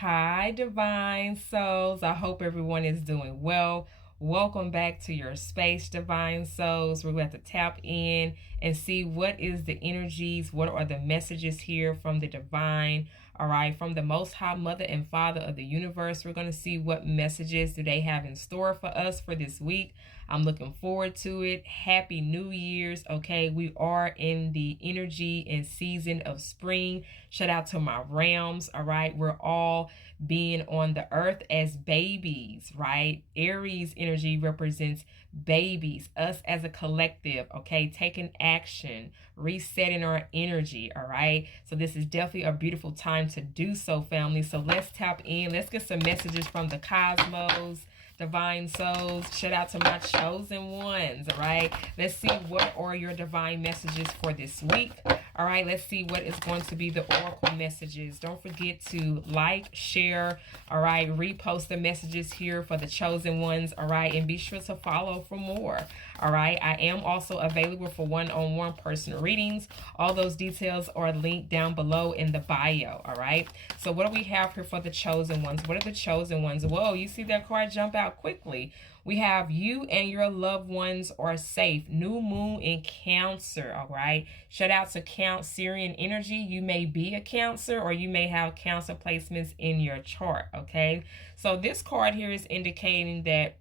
Hi, divine souls. I hope everyone is doing well. Welcome back to your space, divine souls. We're going to tap in and see what is the energies, what are the messages here from the divine, all right, from the Most High Mother and Father of the universe. We're going to see what messages do they have in store for us for this week. I'm looking forward to it. Happy New Year's. Okay, we are in the energy and season of spring. Shout out to my Rams. All right, we're all being on the earth as babies, right? Aries energy represents babies, us as a collective, okay? Taking action, resetting our energy, all right? So this is definitely a beautiful time to do so, family. So let's tap in. Let's get some messages from the cosmos, divine souls. Shout out to my chosen ones, all right? Let's see what are your divine messages for this week. All right, let's see what is going to be the oracle messages. Don't forget to like, share, all right, repost the messages here for the chosen ones, all right, and be sure to follow for more, all right. I am also available for one-on-one personal readings. All those details are linked down below in the bio, all right. So what do we have here for the chosen ones? What are the chosen ones? Whoa, you see that card jump out quickly. We have you and your loved ones are safe. New moon in Cancer, all right? Shout out to Cancerian energy. You may be a Cancer or you may have Cancer placements in your chart, okay? So this card here is indicating that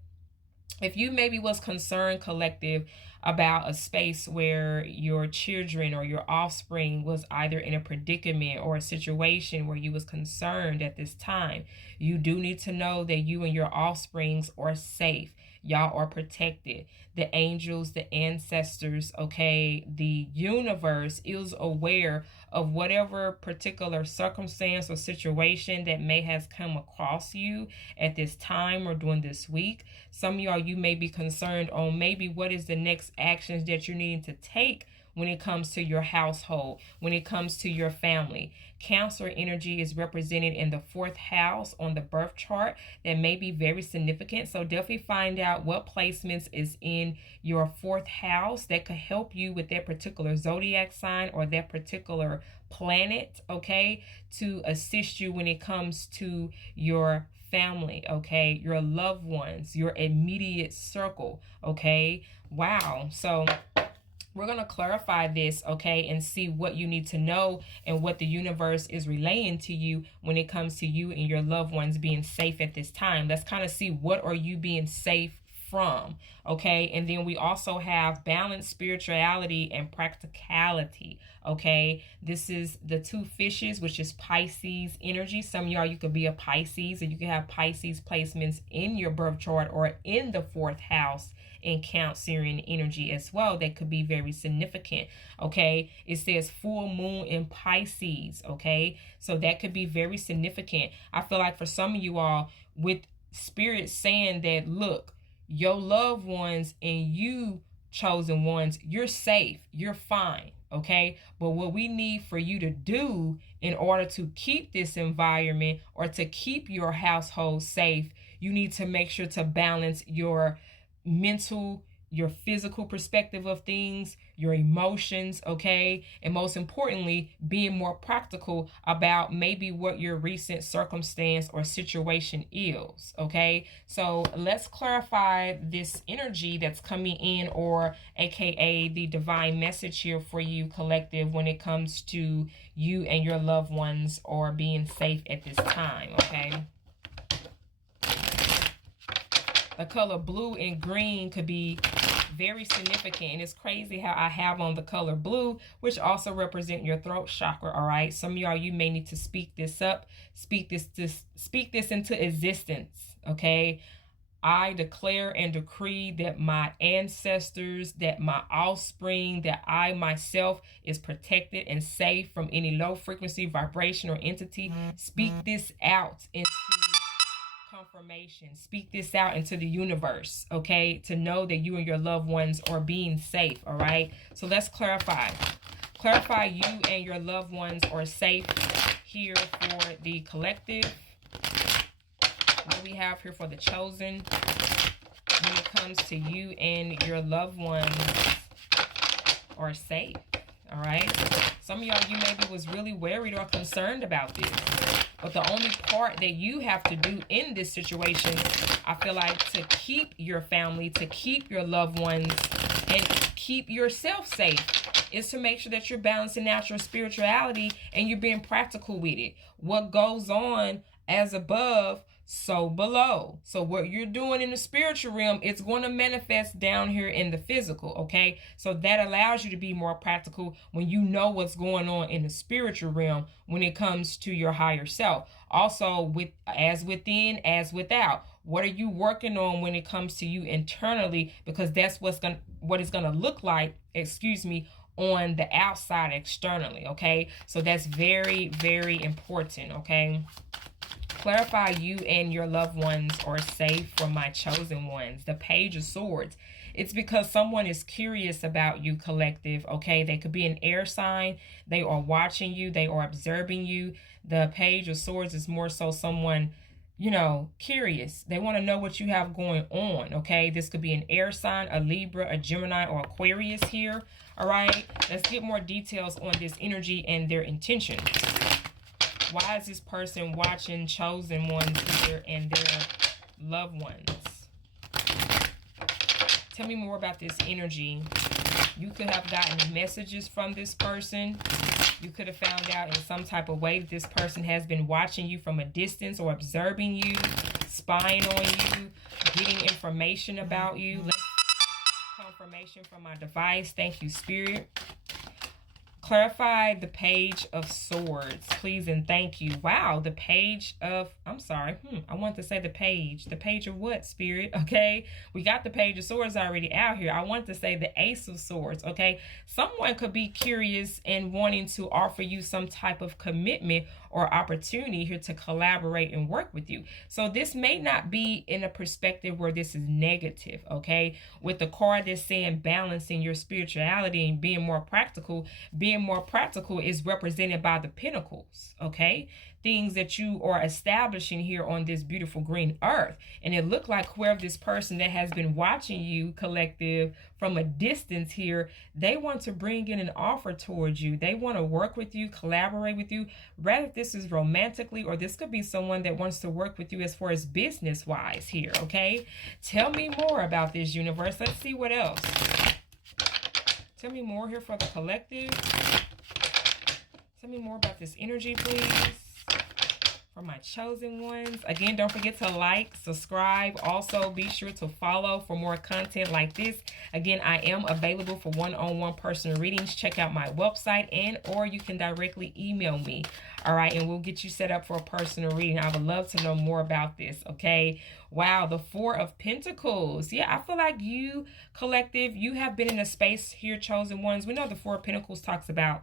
if you maybe was concerned, collective, about a space where your children or your offspring was either in a predicament or a situation where you was concerned at this time, you do need to know that you and your offsprings are safe. Y'all are protected. The angels, the ancestors, okay, the universe is aware of whatever particular circumstance or situation that may has come across you at this time or during this week. Some of y'all, you may be concerned on maybe what is the next actions that you're needing to take when it comes to your household, when it comes to your family. Cancer energy is represented in the 4th house on the birth chart. That may be very significant. So definitely find out what placements is in your 4th house that could help you with that particular zodiac sign or that particular planet, okay, to assist you when it comes to your family, okay, your loved ones, your immediate circle, okay. Wow. So we're going to clarify this, okay, and see what you need to know and what the universe is relaying to you when it comes to you and your loved ones being safe at this time. Let's kind of see what are you being safe from, okay? And then we also have balanced spirituality and practicality, okay? This is the 2 fishes, which is Pisces energy. Some of y'all, you could be a Pisces, and you can have Pisces placements in your birth chart or in the 4th house in Cancerian energy as well. That could be very significant, okay? It says full moon in Pisces, okay? So that could be very significant. I feel like for some of you all, with spirit saying that, look, your loved ones and you chosen ones, you're safe, you're fine, okay? But what we need for you to do in order to keep this environment or to keep your household safe, you need to make sure to balance your mental, your physical perspective of things, your emotions, okay? And most importantly, being more practical about maybe what your recent circumstance or situation is, okay? So let's clarify this energy that's coming in, or aka the divine message here for you, collective, when it comes to you and your loved ones or being safe at this time, okay? The color blue and green could be very significant, and it's crazy how I have on the color blue, which also represent your throat chakra, all right? Some of y'all, you may need to speak this up, speak this into existence, okay? I declare and decree that my ancestors, that my offspring, that I myself is protected and safe from any low frequency vibration or entity. Speak this out into confirmation. Speak this out into the universe, okay, to know that you and your loved ones are being safe, all right? So let's clarify you and your loved ones are safe here for the collective. What do we have here for the chosen when it comes to you and your loved ones are safe, all right? Some of y'all, you maybe was really worried or concerned about this. But the only part that you have to do in this situation, I feel like, to keep your family, to keep your loved ones, and keep yourself safe, is to make sure that you're balancing out your spirituality and you're being practical with it. What goes on as above, so below. So what you're doing in the spiritual realm, it's going to manifest down here in the physical, okay? So that allows you to be more practical when you know what's going on in the spiritual realm when it comes to your higher self. Also, with as within, as without. What are you working on when it comes to you internally? Because that's what it's gonna look like, on the outside externally, okay? So that's very, very important, okay? Clarify you and your loved ones are safe from my chosen ones. The Page of Swords. It's because someone is curious about you, collective, okay? They could be an air sign. They are watching you. They are observing you. The Page of Swords is more so someone, curious. They want to know what you have going on, okay? This could be an air sign, a Libra, a Gemini, or Aquarius here, all right? Let's get more details on this energy and their intentions. Why is this person watching chosen ones here and their loved ones? Tell me more about this energy. You could have gotten messages from this person. You could have found out in some type of way that this person has been watching you from a distance or observing you, spying on you, getting information about you. Let's get confirmation from my device. Thank you, Spirit. Clarify the Page of Swords, please and thank you. Wow, the Page of, I'm sorry, I want to say the page. The Page of what, Spirit? Okay, we got the Page of Swords already out here. I want to say the Ace of Swords, okay? Someone could be curious and wanting to offer you some type of commitment or opportunity here to collaborate and work with you. So this may not be in a perspective where this is negative, okay? With the card that's saying balancing your spirituality and being more practical is represented by the Pentacles, okay? Things that you are establishing here on this beautiful green earth. And it looked like whoever this person that has been watching you, collective, from a distance here, they want to bring in an offer towards you. They want to work with you, collaborate with you. Rather, this is romantically, or this could be someone that wants to work with you as far as business-wise here, okay? Tell me more about this, universe. Let's see what else. Tell me more here for the collective. Tell me more about this energy, please. For my chosen ones. Again, don't forget to like, subscribe. Also, be sure to follow for more content like this. Again, I am available for one-on-one personal readings. Check out my website or you can directly email me. All right, and we'll get you set up for a personal reading. I would love to know more about this, okay? Wow, the Four of Pentacles. Yeah, I feel like you, collective, you have been in a space here, chosen ones. We know the Four of Pentacles talks about,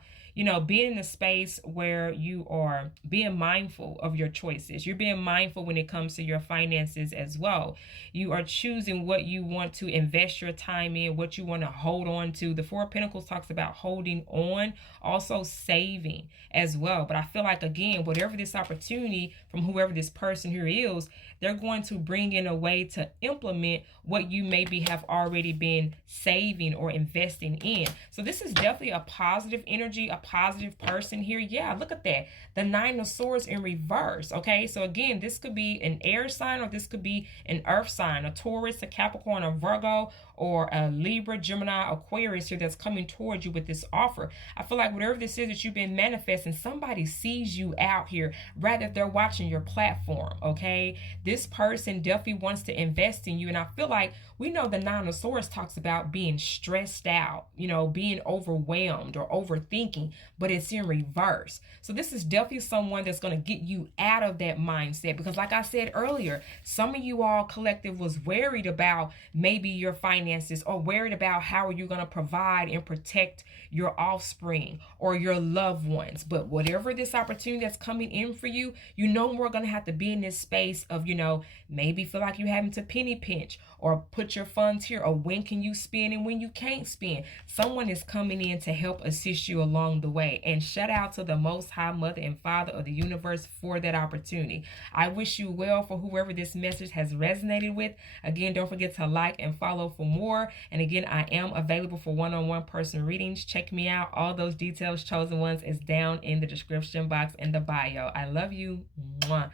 being in a space where you are being mindful of your choices. You're being mindful when it comes to your finances as well. You are choosing what you want to invest your time in, what you want to hold on to. The Four of Pentacles talks about holding on, also saving as well. But I feel like, again, whatever this opportunity from whoever this person here is, they're going to bring in a way to implement what you maybe have already been saving or investing in. So this is definitely a positive energy, a positive person here. Yeah, look at that. The Nine of Swords in reverse, okay? So again, this could be an air sign or this could be an earth sign, a Taurus, a Capricorn, a Virgo, or a Libra, Gemini, Aquarius here that's coming towards you with this offer. I feel like whatever this is that you've been manifesting, somebody sees you out here, rather if they're watching your platform, okay? This person definitely wants to invest in you. And I feel like we know the Nine of Swords talks about being stressed out, being overwhelmed or overthinking, but it's in reverse. So this is definitely someone that's going to get you out of that mindset. Because like I said earlier, some of you all, collective, was worried about maybe your finances or worried about how are you going to provide and protect your offspring or your loved ones. But whatever this opportunity that's coming in for you, we're going to have to be in this space of, maybe feel like you're having to penny pinch or put your funds here, or when can you spend and when you can't spend. Someone is coming in to help assist you along the way. And shout out to the Most High Mother and Father of the universe for that opportunity. I wish you well for whoever this message has resonated with. Again, don't forget to like and follow for more. more. And again, I am available for one-on-one person readings. Check me out. All those details, Chosen Ones, is down in the description box in the bio. I love you. Mwah.